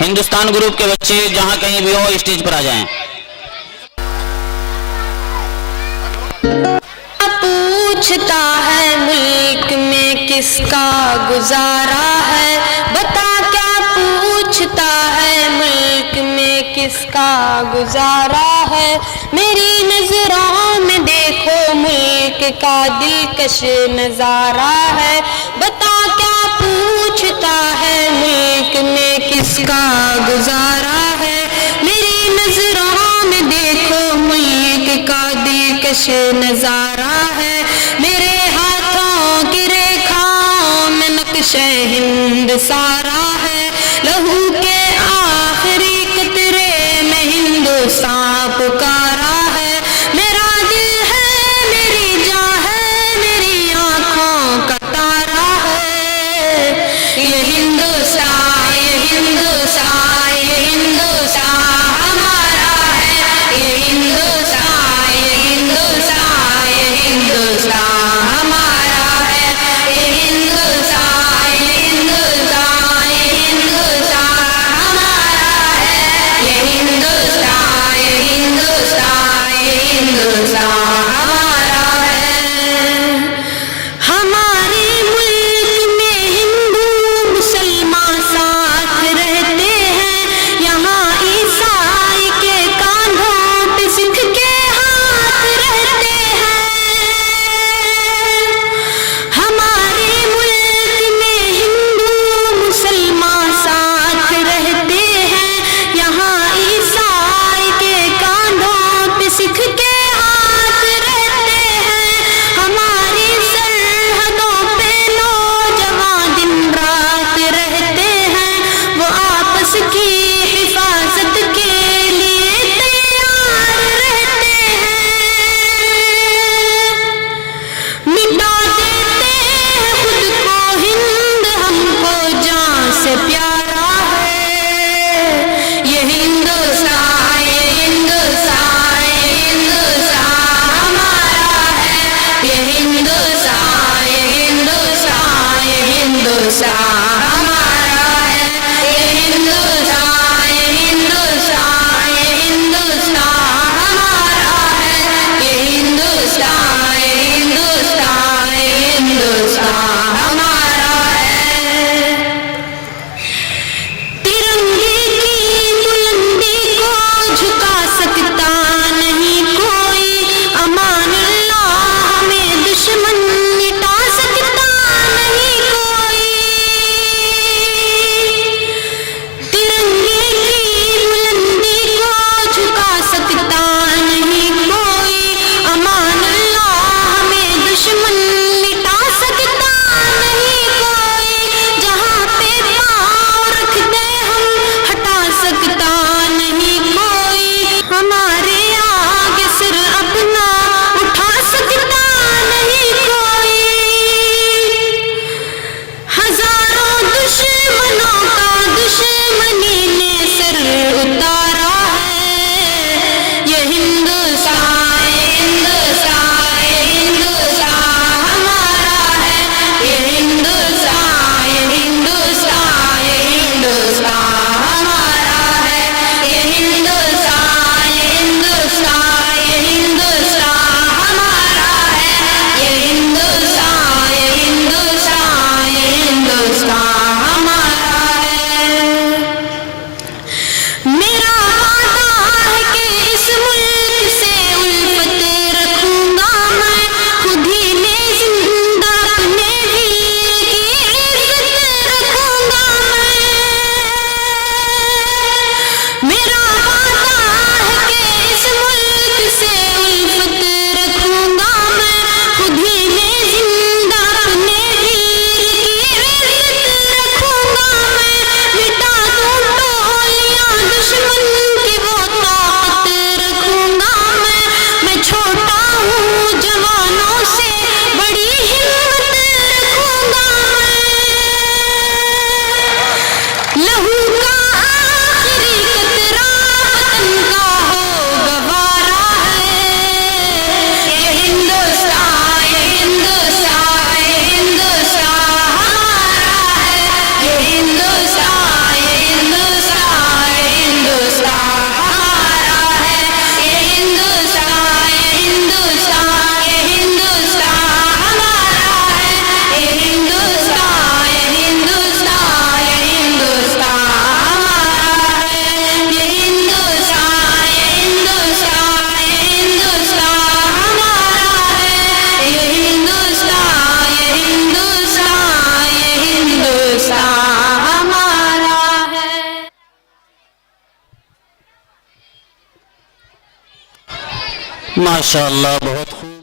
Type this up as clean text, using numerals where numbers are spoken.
Hindustan group के बच्चे जहां कहीं भी हो स्टेज पर आ जाएं। पूछता है मुल्क में किसका गुजारा है, बता क्या पूछता है मुल्क में किसका गुजारा है। मेरी नजरों में देखो मुल्क का दिलकश नजारा है, बता क्या पूछता है मुल्क में किसका गुजारा है। मेरी नजरों में देखो मुल्क का दिलकश नजारा है। मेरे हाथों की रेखाओं में नक्शे हिंद सारा है, लहू के आखिरी कतरे में हिंदुस्तान पुकारा है। मेरा दिल है, मेरी जान है, मेरी आंखों का तारा है। ये हिंदुस्तान, ये हिंदुस्तान, ये हिंदुस्तान हमारा है। ये हिंदुस्तान, ये हिंदुस्तान, ये हिंदुस्तान हमारा है। ये हिंदुस्तान, ये हिंदुस्तान, ये हिंदुस्तान माशाअल्लाह, बहुत खूब।